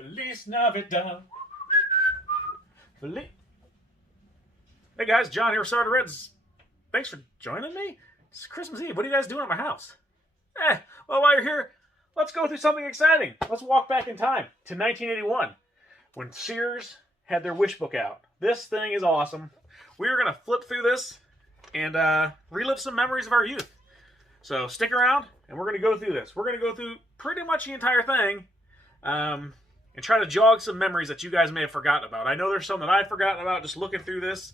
Feliz Navidad. Hey guys, John here with Starter Reds. Thanks for joining me. It's Christmas Eve. What are you guys doing at my house? Well, while you're here, let's go through something exciting. Let's walk back in time to 1981 when Sears had their Wishbook out. This thing is awesome. We are going to flip through this and relive some memories of our youth. So stick around, and we're going to go through this. We're going to go through pretty much the entire thing and try to jog some memories that you guys may have forgotten about. I know there's some that I've forgotten about just looking through this.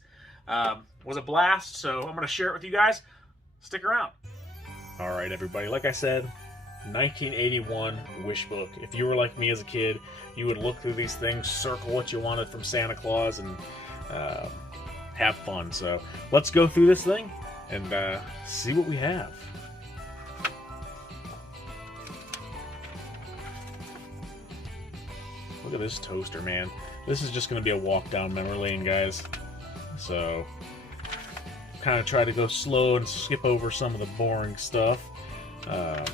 Was a blast, so I'm going to share it with you guys. Stick around. All right, everybody. Like I said, 1981 Wishbook. If you were like me as a kid, you would look through these things, circle what you wanted from Santa Claus, and have fun. So let's go through this thing and see what we have. Look at this toaster, man. This is just going to be a walk down memory lane, guys. So kind of try to go slow and skip over some of the boring stuff. But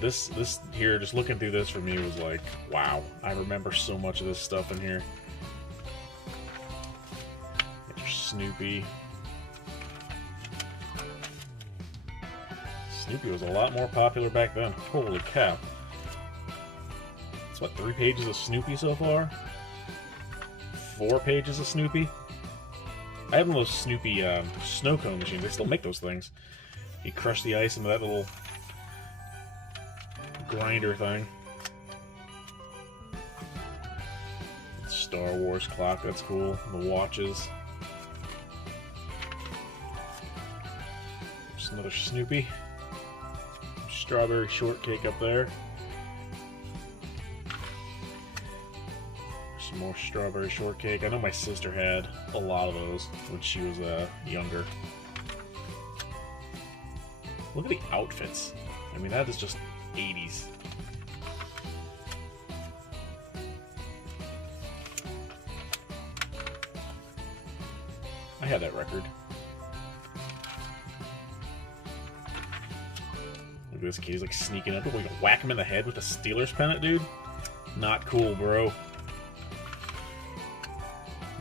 this here, just looking through this for me was like, wow. I remember so much of this stuff in here. Get your Snoopy. Snoopy was a lot more popular back then. Holy cow. It's what, 3 pages of Snoopy so far? 4 pages of Snoopy? I have one of those Snoopy snow cone machines. They still make those things. You crush the ice into that little grinder thing. Star Wars clock, that's cool. The watches. There's another Snoopy. Strawberry shortcake up there. Some more strawberry shortcake. I know my sister had a lot of those when she was younger. Look at the outfits. I mean, that is just 80s. I had that record. Look at this kid. He's like sneaking up. We can whack him in the head with a Steelers pennant, dude. Not cool, bro.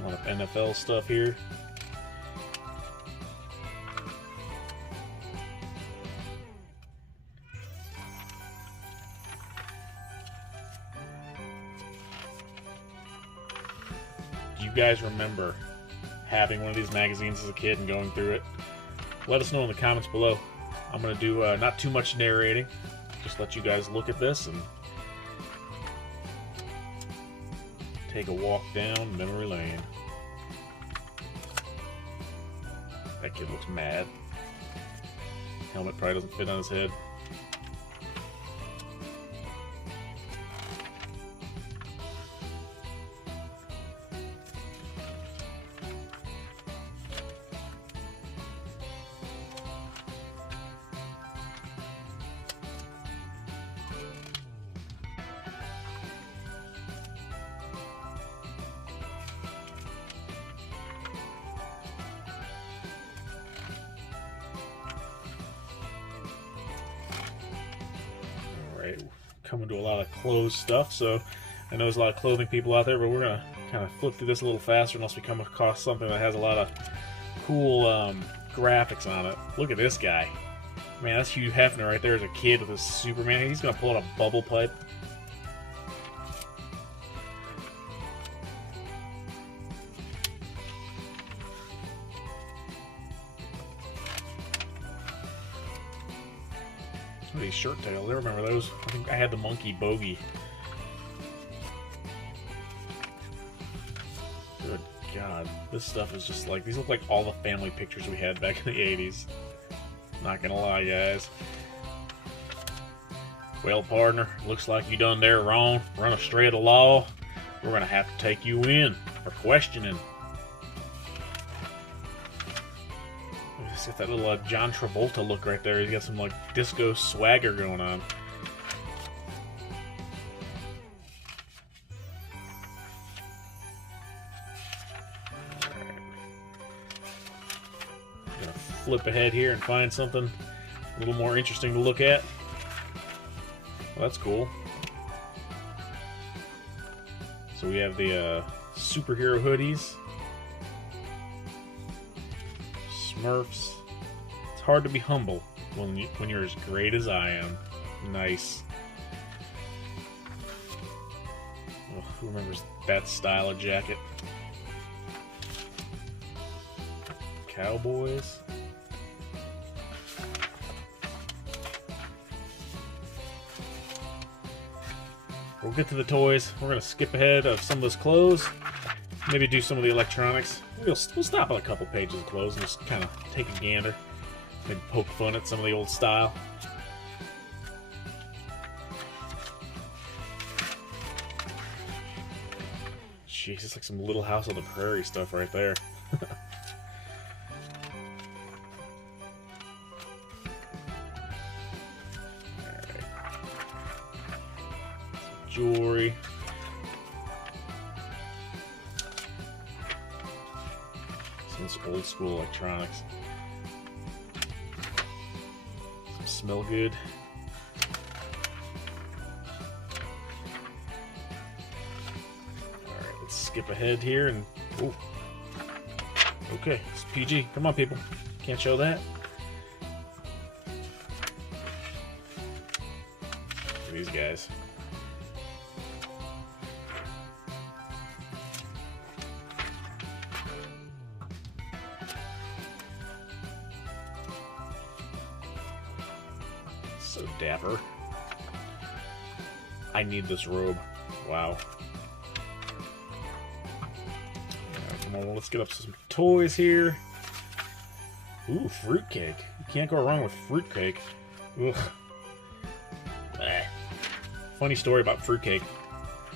A lot of NFL stuff here. Do you guys remember having one of these magazines as a kid and going through it? Let us know in the comments below. I'm going to do not too much narrating. Just let you guys look at this and take a walk down memory lane. That kid looks mad. Helmet probably doesn't fit on his head. Coming to a lot of clothes stuff, so I know there's a lot of clothing people out there, but we're gonna kind of flip through this a little faster unless we come across something that has a lot of cool graphics on it. Look at this guy, man. That's Hugh Hefner right there as a kid with his Superman. He's gonna pull out a bubble pipe. These shirt tails, I remember those. I think I had the monkey bogey. Good God, this stuff is just like, these look like all the family pictures we had back in the 80s. Not gonna lie, guys. Well, partner, looks like you done there wrong, run astray of the law. We're gonna have to take you in for questioning. He's got that little John Travolta look right there. He's got some like disco swagger going on. Gonna flip ahead here and find something a little more interesting to look at. Well, that's cool. So we have the superhero hoodies. Smurfs. It's hard to be humble when you're as great as I am. Nice. Oh, who remembers that style of jacket? Cowboys. We'll get to the toys. We're going to skip ahead of some of those clothes. Maybe do some of the electronics. We'll stop on a couple pages of clothes and just kind of take a gander. Maybe poke fun at some of the old style. Jeez, it's like some Little House on the Prairie stuff right there. Alright. Jewelry. Some old school electronics. Some smell good. Alright, let's skip ahead here and... Ooh. Okay, it's PG. Come on, people. Can't show that. Look at these guys. So dapper. I need this robe. Wow. Right, come on, let's get up some toys here. Ooh, fruitcake. You can't go wrong with fruitcake. Ugh. Funny story about fruitcake.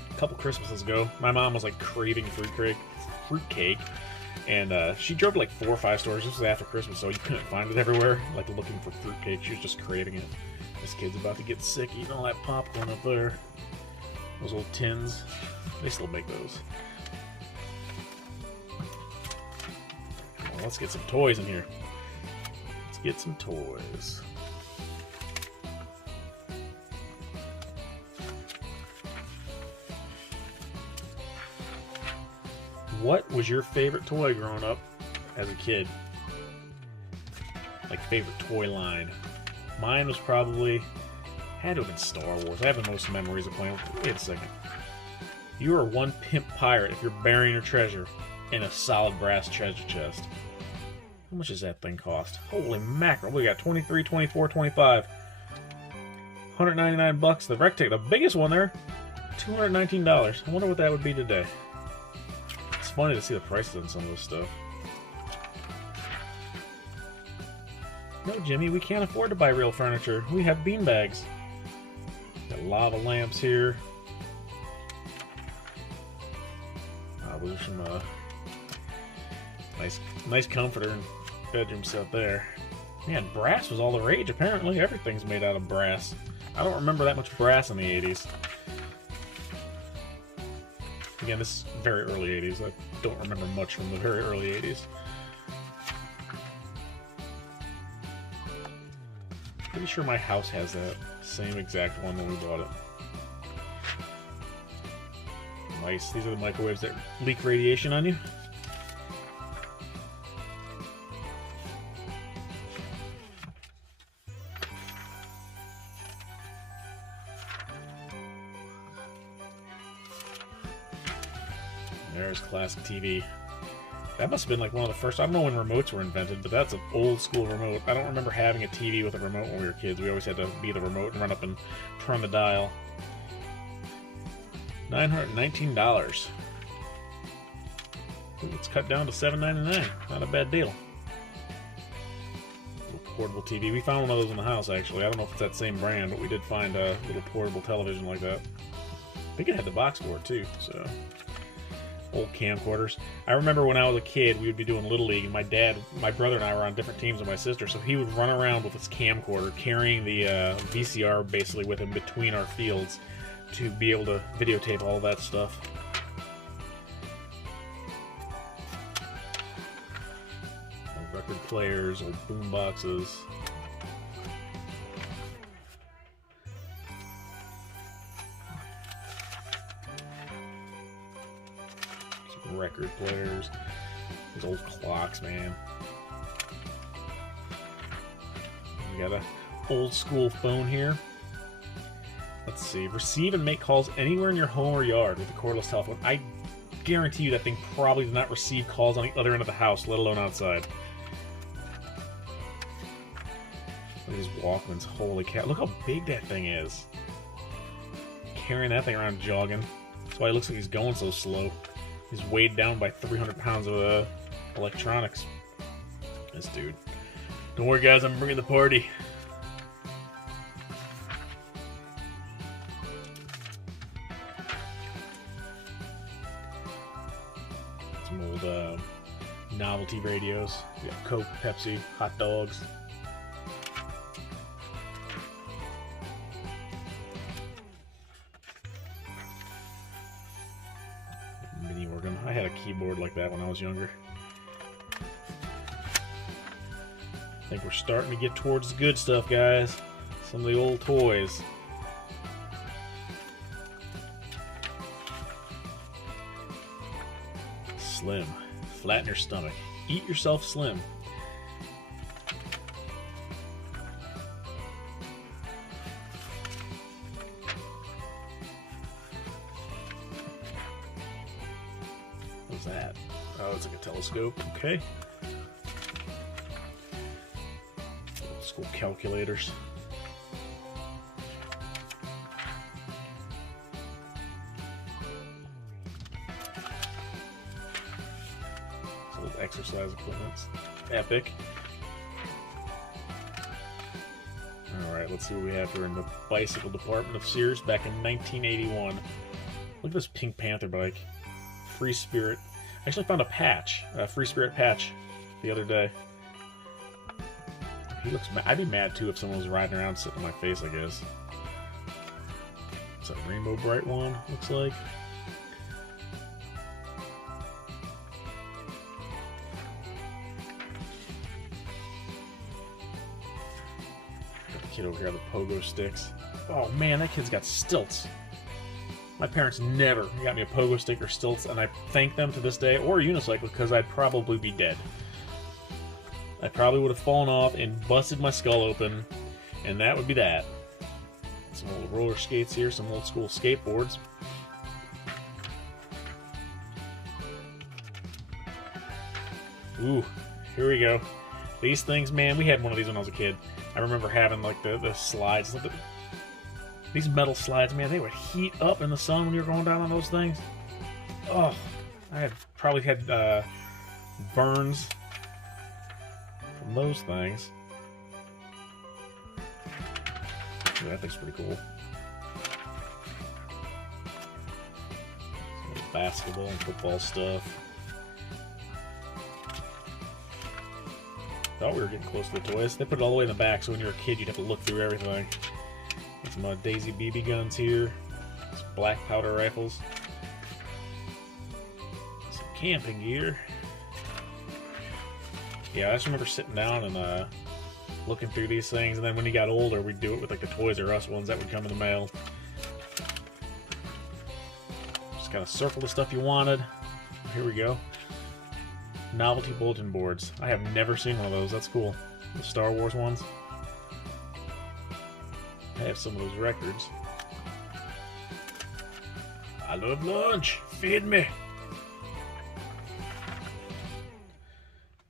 A couple Christmases ago, my mom was like craving fruitcake. And she drove to like 4 or 5 stores. This was after Christmas, so you couldn't find it everywhere. Like looking for fruitcake. She was just craving it. This kid's about to get sick eating all that popcorn up there. Those old tins. They still make those. Well, let's get some toys in here. Let's get some toys. What was your favorite toy growing up as a kid? Like favorite toy line? Mine was probably, had to have been Star Wars. I have the most memories of playing. Wait a second. You are one pimp pirate if you're burying your treasure in a solid brass treasure chest. How much does that thing cost? Holy mackerel. We got 23, 24, 25. 199 bucks. The rectangle, the biggest one there, $219. I wonder what that would be today. It's funny to see the prices on some of this stuff. No, Jimmy, we can't afford to buy real furniture. We have beanbags. Got lava lamps here. Those are some nice comforter and bedroom set there. Man, brass was all the rage. Apparently, everything's made out of brass. I don't remember that much brass in the 80s. Again, this is very early 80s. I don't remember much from the very early 80s. Pretty sure my house has that same exact one when we bought it. Nice. These are the microwaves that leak radiation on you. There's classic TV. That must have been like one of the first. I don't know when remotes were invented, but that's an old school remote. I don't remember having a TV with a remote when we were kids. We always had to be the remote and run up and turn the dial. $919. It's cut down to $7.99. Not a bad deal. Little portable TV. We found one of those in the house, actually. I don't know if it's that same brand, but we did find a little portable television like that. I think it had the box for it, too, so... Old camcorders. I remember when I was a kid, we would be doing Little League, and my brother and I were on different teams with my sister, so he would run around with his camcorder, carrying the VCR basically with him between our fields to be able to videotape all that stuff. Old record players, old boom boxes. record players. These old clocks, man. We got a old school phone here. Let's see. Receive and make calls anywhere in your home or yard with a cordless telephone. I guarantee you that thing probably does not receive calls on the other end of the house, let alone outside. Look at these Walkmans. Holy cow. Look how big that thing is. Carrying that thing around jogging. That's why he looks like he's going so slow. He's weighed down by 300 pounds of electronics. This dude. Don't worry, guys. I'm bringing the party. Some old novelty radios. We got Coke, Pepsi, hot dogs. Mini organ. I had a keyboard like that when I was younger. I think we're starting to get towards the good stuff, guys. Some of the old toys. Slim. Flatten your stomach. Eat yourself slim. What's that? Oh, it's like a telescope. Okay. Old school calculators. Old exercise equipment. Epic. Alright, let's see what we have here in the bicycle department of Sears back in 1981. Look at this Pink Panther bike. Free Spirit. I actually found a patch, a Free Spirit patch, the other day. He looks mad. I'd be mad too if someone was riding around sitting on my face, I guess. It's a Rainbow Bright one, looks like. Got the kid over here on the pogo sticks. Oh man, that kid's got stilts. My parents never got me a pogo stick or stilts, and I thank them to this day, or a unicycle, because I'd probably be dead. I probably would have fallen off and busted my skull open, and that would be that. Some old roller skates here, some old school skateboards. Ooh, here we go. These things, man, we had one of these when I was a kid. I remember having like the slides. These metal slides, man, they would heat up in the sun when you were going down on those things. Oh, I had probably had burns from those things. Yeah, that thing's pretty cool. Some basketball and football stuff. Thought we were getting close to the toys. They put it all the way in the back, so when you were a kid, you'd have to look through everything. Some Daisy BB guns here. Some black powder rifles. Some camping gear. Yeah, I just remember sitting down and looking through these things, and then when you got older, we'd do it with like the Toys R Us ones that would come in the mail. Just kind of circle the stuff you wanted. Here we go. Novelty bulletin boards. I have never seen one of those. That's cool. The Star Wars ones. I have some of those records. I love lunch. Feed me.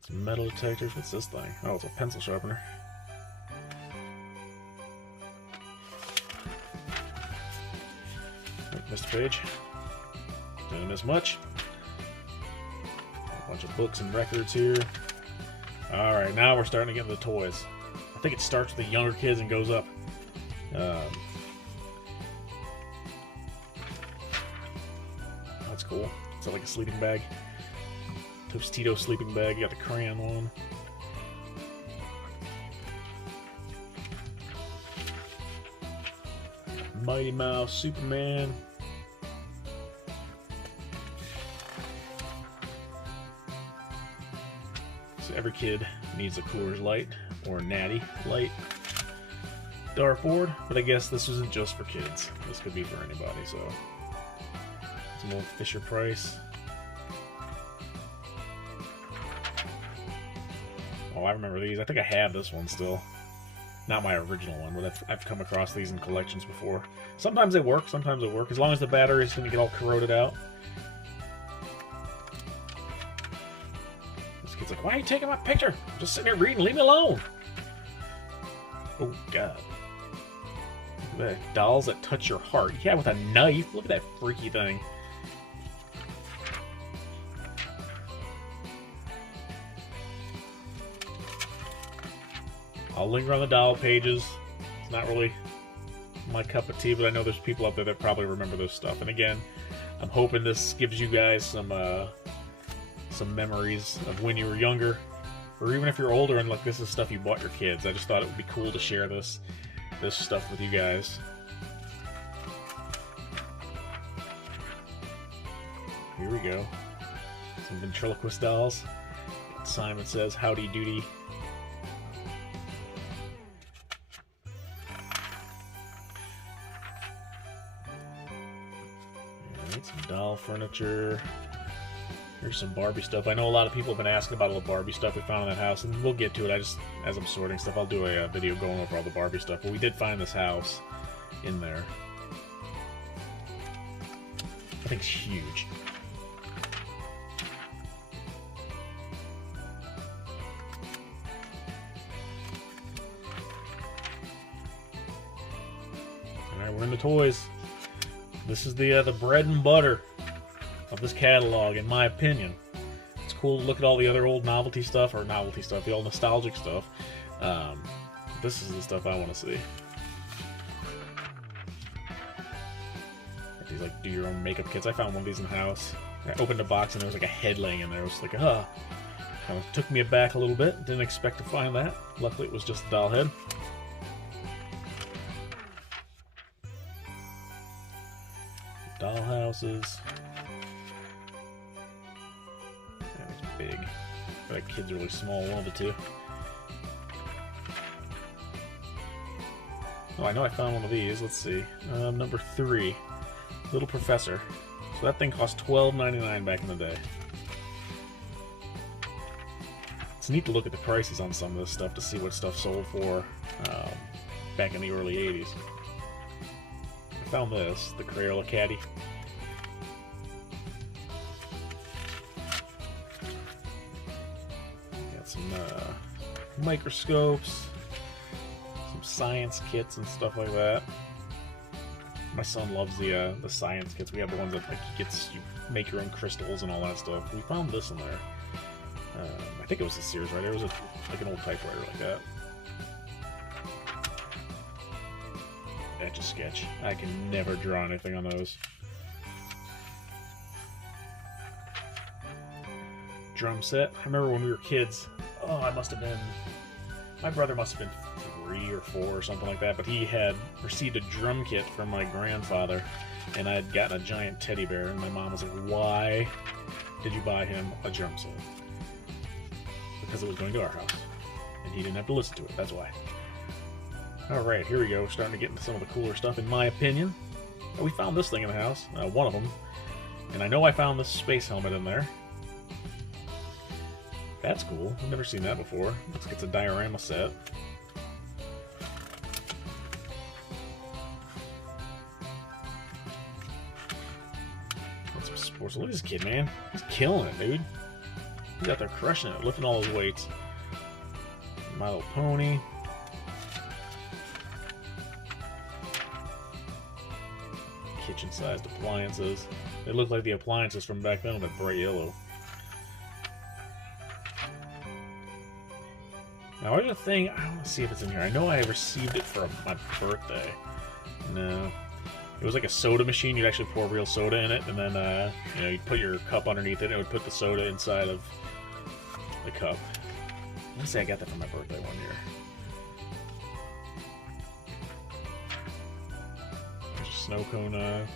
Some metal detectors. What's this thing? Oh, it's a pencil sharpener. Mr. Page. Didn't miss much. A bunch of books and records here. Alright, now we're starting to get into the toys. I think it starts with the younger kids and goes up. That's cool. Is that like a sleeping bag? Tostito sleeping bag. You got the crayon one. Mighty Mouse, Superman. So every kid needs a Coors Light or Natty Light dartboard, but I guess this isn't just for kids. This could be for anybody, so. Some old FisherPrice. Oh, I remember these. I think I have this one still. Not my original one, but I've come across these in collections before. Sometimes they work, sometimes they work. As long as the battery didn't get all corroded out. This kid's like, why are you taking my picture? I'm just sitting here reading, leave me alone. Oh, God. Look at that. Dolls that touch your heart. Yeah, with a knife. Look at that freaky thing. I'll linger on the doll pages. It's not really my cup of tea, but I know there's people out there that probably remember this stuff. And again, I'm hoping this gives you guys some memories of when you were younger, or even if you're older and like this is stuff you bought your kids. I just thought it would be cool to share this stuff with you guys. Here we go. Some ventriloquist dolls. Simon says, howdy doody. Alright, some doll furniture. Here's some Barbie stuff. I know a lot of people have been asking about all the Barbie stuff we found in that house, and we'll get to it. As I'm sorting stuff, I'll do a video going over all the Barbie stuff. But we did find this house in there. I think it's huge. Alright, we're in the toys. This is the bread and butter of this catalog, in my opinion. It's cool to look at all the other old novelty stuff, the old nostalgic stuff. This is the stuff I want to see. These like do your own makeup kits. I found one of these in the house. I opened a box and there was like a head laying in there. I was like, kind of took me aback a little bit. Didn't expect to find that. Luckily it was just a doll head. Doll houses. Big. That kid's really small, one of the two. Oh, I know I found one of these. Let's see. Number 3. Little Professor. So that thing cost $12.99 back in the day. It's neat to look at the prices on some of this stuff to see what stuff sold for back in the early 80s. I found this, the Crayola Caddy. Some microscopes, some science kits and stuff like that. My son loves the science kits. We have the ones that like you make your own crystals and all that stuff. We found this in there. I think it was a Sears writer. It was like an old typewriter like that. Etch a sketch. I can never draw anything on those. Drum set. I remember when we were kids. Oh, my brother must have been 3 or 4 or something like that, but he had received a drum kit from my grandfather, and I had gotten a giant teddy bear, and my mom was like, why did you buy him a drum set? Because it was going to our house, and he didn't have to listen to it, that's why. Alright, here we go, we're starting to get into some of the cooler stuff, in my opinion. We found this thing in the house, one of them, and I know I found this space helmet in there. That's cool. I've never seen that before. Looks like it's a diorama set. That's some sports. Look at this kid, man. He's killing it, dude. He's out there crushing it, lifting all his weights. My Little Pony. Kitchen-sized appliances. They look like the appliances from back then with bright yellow. Now, other thing, I want to see if it's in here. I know I received it for my birthday. No. It was like a soda machine. You'd actually pour real soda in it, and then, you'd put your cup underneath it, and it would put the soda inside of the cup. I want to say I got that for my birthday one year. There's a snow cone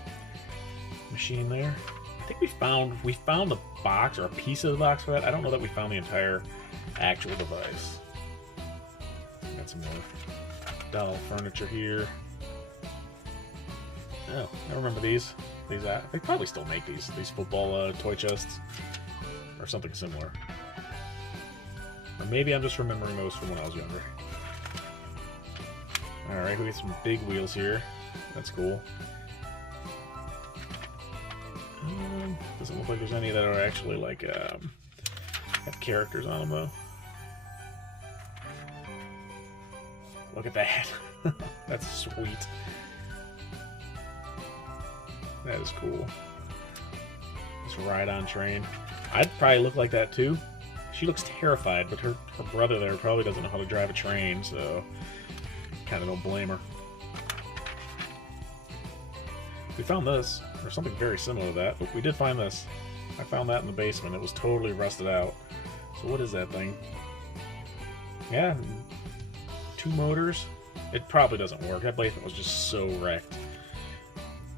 machine there. I think we found the box, or a piece of the box for that. I don't know that we found the entire actual device. Got some more doll furniture here. Oh, I remember these. They probably still make these football toy chests or something similar. maybe I'm just remembering those from when I was younger. Alright, we get some big wheels here. That's cool. Doesn't look like there's any that are actually like have characters on them though. Look at that. That's sweet. That is cool. This ride-on train. I'd probably look like that too. She looks terrified, but her brother there probably doesn't know how to drive a train, so kind of don't blame her. We found this, or something very similar to that, but we did find this. I found that in the basement. It was totally rusted out. So what is that thing? Yeah, 2 motors. It probably doesn't work. That basement was just so wrecked.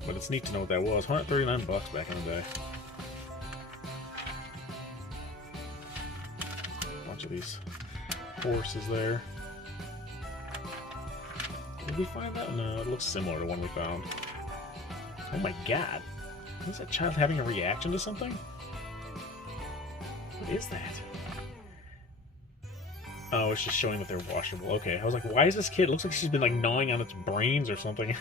But it's neat to know what that was. 139 bucks back in the day. Bunch of these horses there. Did we find that? No, it looks similar to one we found. Oh my god. Is that child having a reaction to something? What is that? Oh, it's just showing that they're washable. Okay, I was like, why is this kid? It looks like she's been like gnawing on its brains or something.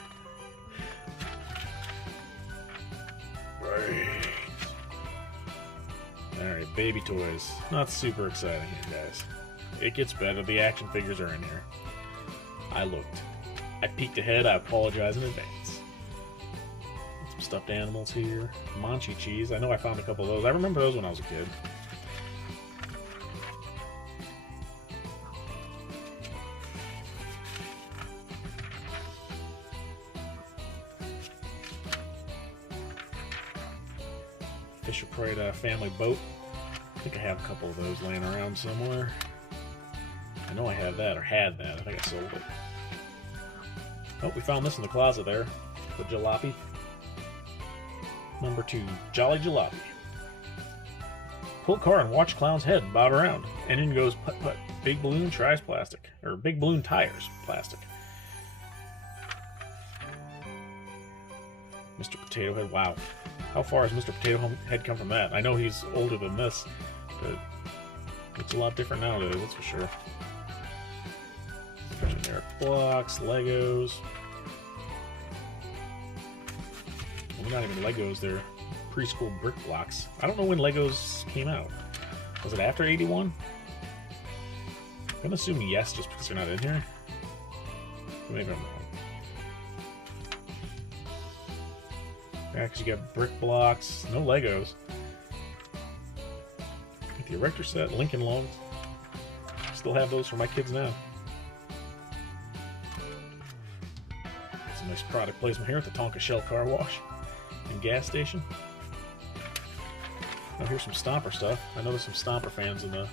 Right. Alright, baby toys. Not super exciting here, guys. It gets better. The action figures are in here. I looked. I peeked ahead. I apologize in advance. Some stuffed animals here. Manchi cheese. I know I found a couple of those. I remember those when I was a kid. FisherPrice family boat. I think I have a couple of those laying around somewhere. I know I have that, or had that. I think I sold it. Oh, we found this in the closet there. The jalopy. Number 2, Jolly Jalopy. Pull car and watch clown's head bob around. Engine goes putt-putt. Big balloon tries plastic. Or big balloon tires plastic. Mr. Potato Head. Wow. How far has Mr. Potato Head come from that? I know he's older than this, but it's a lot different nowadays, that's for sure. Generic blocks, Legos. Well, they're not even Legos, they're preschool brick blocks. I don't know when Legos came out. Was it after 81? I'm gonna assume yes, just because they're not in here. Maybe I'm wrong. Yeah, because you got brick blocks, no Legos. Get the erector set, Lincoln Logs. Still have those for my kids now. It's a nice product placement here at the Tonka Shell Car Wash and gas station. Oh, here's some Stomper stuff. I know there's some Stomper fans in here.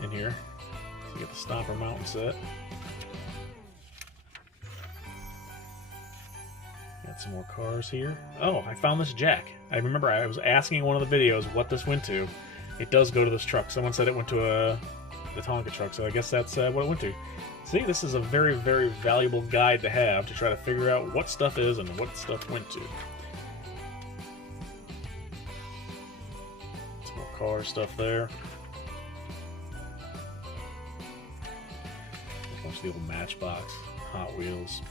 So you get the Stomper mountain set. Got some more cars here. Oh, I found this jack. I remember I was asking in one of the videos what this went to. It does go to this truck. Someone said it went to the Tonka truck, so I guess that's what it went to. See, this is a very, very valuable guide to have to try to figure out what stuff is and what stuff went to. Some more car stuff there. A bunch of the old Matchbox, Hot Wheels.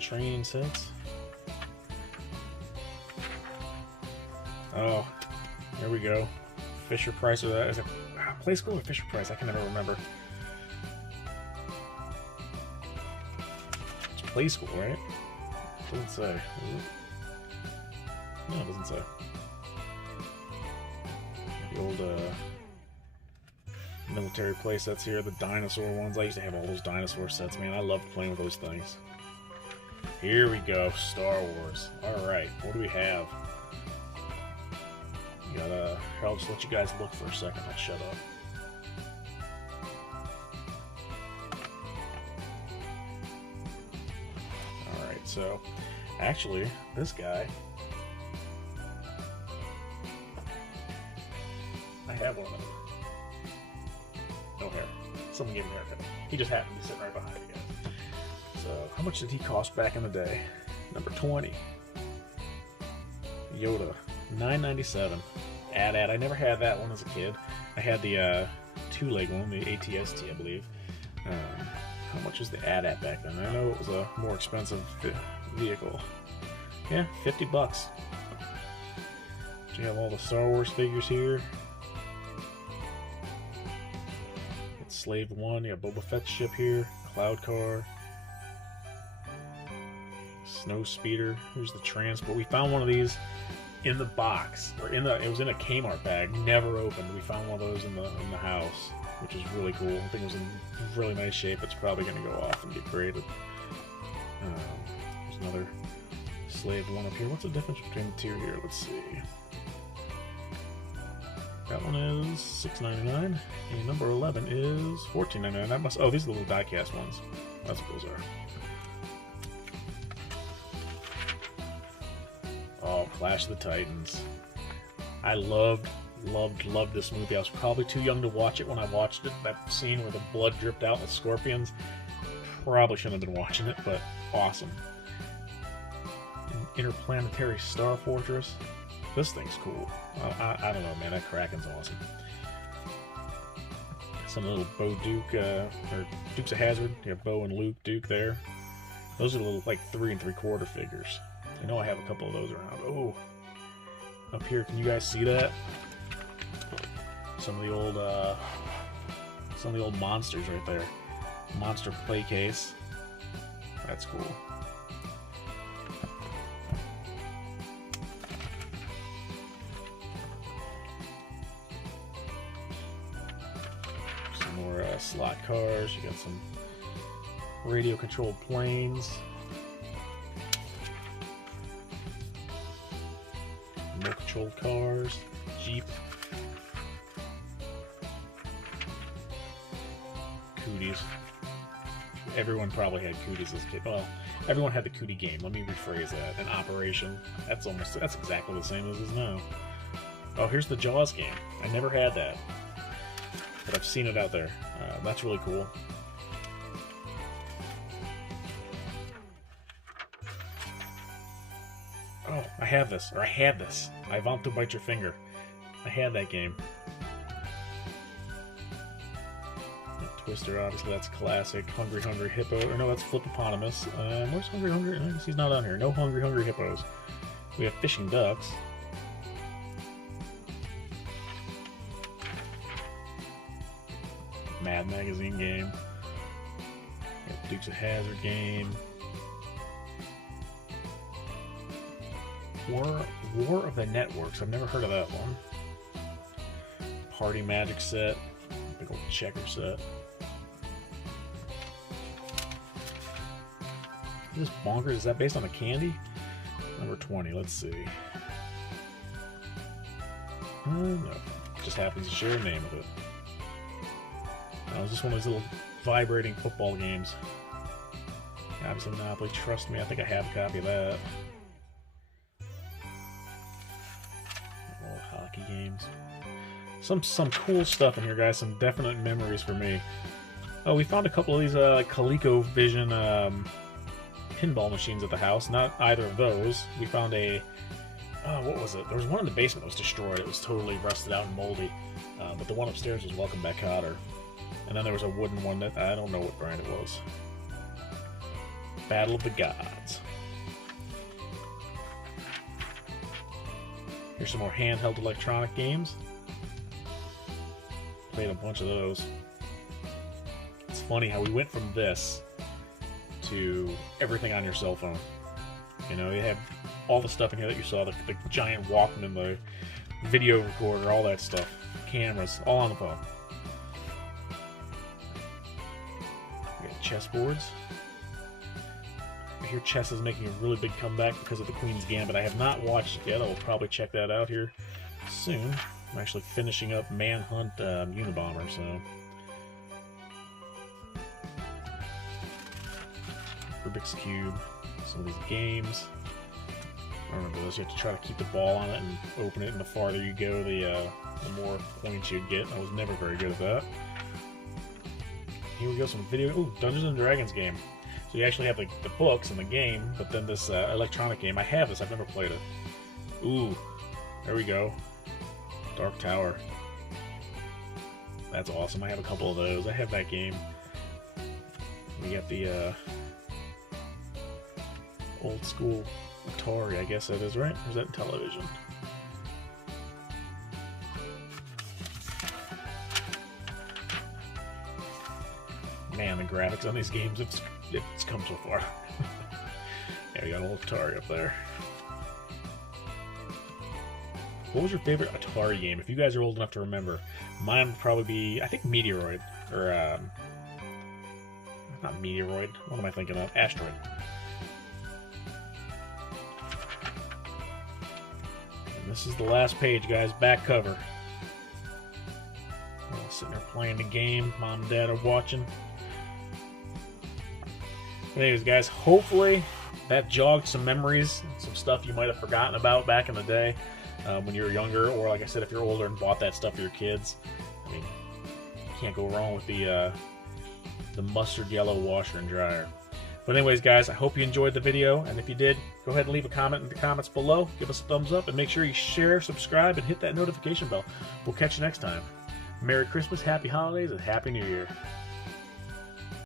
Train sets. Oh, there we go. FisherPrice, or that is a place called FisherPrice. I can never remember. It's Play School, right? It doesn't say. No, it doesn't say. The old military play sets here, the dinosaur ones. I used to have all those dinosaur sets, man. I loved playing with those things. Here we go, Star Wars. Alright, what do we have? You gotta, I'll just let you guys look for a second. I'll shut up. Alright, so, actually, this guy, I have one of them. No hair. Someone gave him a haircut. He just happened to be sitting right behind you guys. So, how much did he cost back in the day? Number 20. Yoda, $9.97. AT-AT. I never had that one as a kid. I had the two-leg one, the ATST, I believe. How much was the AT-AT back then? I know it was a more expensive vehicle. Yeah, $50. You have all the Star Wars figures here. It's Slave 1, you have Boba Fett's ship here, Cloud Car, Snow Speeder. Here's the transport. We found one of these in the box, or it was in a Kmart bag, never opened. We found one of those in the house, which is really cool. I think it was in really nice shape. It's probably going to go off and get graded. There's another Slave 1 up here. What's the difference between the two here? Let's see. That one is $6.99, and number 11 is $14.99. That must. Oh, these are the little die-cast ones. That's what those are. Oh, Clash of the Titans. I loved this movie. I was probably too young to watch it when I watched it. That scene where the blood dripped out with scorpions. Probably shouldn't have been watching it, but awesome. An interplanetary star fortress. This thing's cool. I don't know, man. That Kraken's awesome. Some little Bo Duke, or Dukes of Hazzard. You have Bo and Luke Duke there. Those are little, like, 3 3/4 figures. I know I have a couple of those around. Oh, up here, can you guys see that? Some of the old monsters right there. Monster play case. That's cool. Some more slot cars. You got some radio-controlled planes. Remote-controlled cars. Jeep. Cooties. Everyone probably had Cooties as a kid. Well, everyone had the Cootie game. Let me rephrase that. An Operation. That's exactly the same as it is now. Oh, here's the Jaws game. I never had that, but I've seen it out there. That's really cool. Oh, I have this. Or I had this. I want to bite your finger. I had that game. Twister, obviously, that's classic. Hungry Hungry Hippo. Or no, that's Flippopotamus. Where's Hungry Hungry? I guess he's not on here. No Hungry Hungry Hippos. We have Fishing Ducks. Mad Magazine game. Dukes of Hazzard game. War of the Networks. I've never heard of that one. Party Magic set. Big old checker set. Is this bonkers? Is that based on a candy? Number 20. Let's see. No. Just happens to share a name with it. It's just one of those little vibrating football games. Obviously Monopoly. Trust me, I think I have a copy of that. Old hockey games. Some cool stuff in here, guys. Some definite memories for me. Oh, we found a couple of these ColecoVision pinball machines at the house. Not either of those. We found a... Oh, what was it? There was one in the basement that was destroyed. It was totally rusted out and moldy. But the one upstairs was Welcome Back Kotter. And then there was a wooden one that... I don't know what brand it was. Battle of the Gods. Here's some more handheld electronic games. Played a bunch of those. It's funny how we went from this to everything on your cell phone. You know, you have all the stuff in here that you saw, the giant Walkman, the video recorder, all that stuff, cameras, all on the phone. We got chessboards. I hear chess is making a really big comeback because of the Queen's Gambit. I have not watched it yet. I will probably check that out here soon. I'm actually finishing up Manhunt Unabomber, so... Rubik's Cube, some of these games. I remember those. You have to try to keep the ball on it and open it, and the farther you go, the more points you get. I was never very good at that. Here we go, some video. Ooh, Dungeons and Dragons game. So you actually have the books and the game, but then this electronic game. I have this. I've never played it. Ooh, there we go. Dark Tower. That's awesome. I have a couple of those. I have that game. We got the old school Atari, I guess that is, right? Or is that television? Man, the graphics on these games, it's come so far. Yeah, we got an old Atari up there. What was your favorite Atari game? If you guys are old enough to remember, mine would probably be, I think, Meteoroid. Or, not Meteoroid. What am I thinking of? Asteroid. And this is the last page, guys. Back cover. I'm sitting there playing the game. Mom and Dad are watching. But anyways, guys, hopefully that jogged some memories, some stuff you might have forgotten about back in the day. When you were younger, or like I said, if you're older and bought that stuff for your kids. I mean, you can't go wrong with the mustard yellow washer and dryer. But anyways, guys, I hope you enjoyed the video, and if you did, go ahead and leave a comment in the comments below. Give us a thumbs up, and make sure you share, subscribe, and hit that notification bell. We'll catch you next time. Merry Christmas, Happy Holidays, and Happy New Year.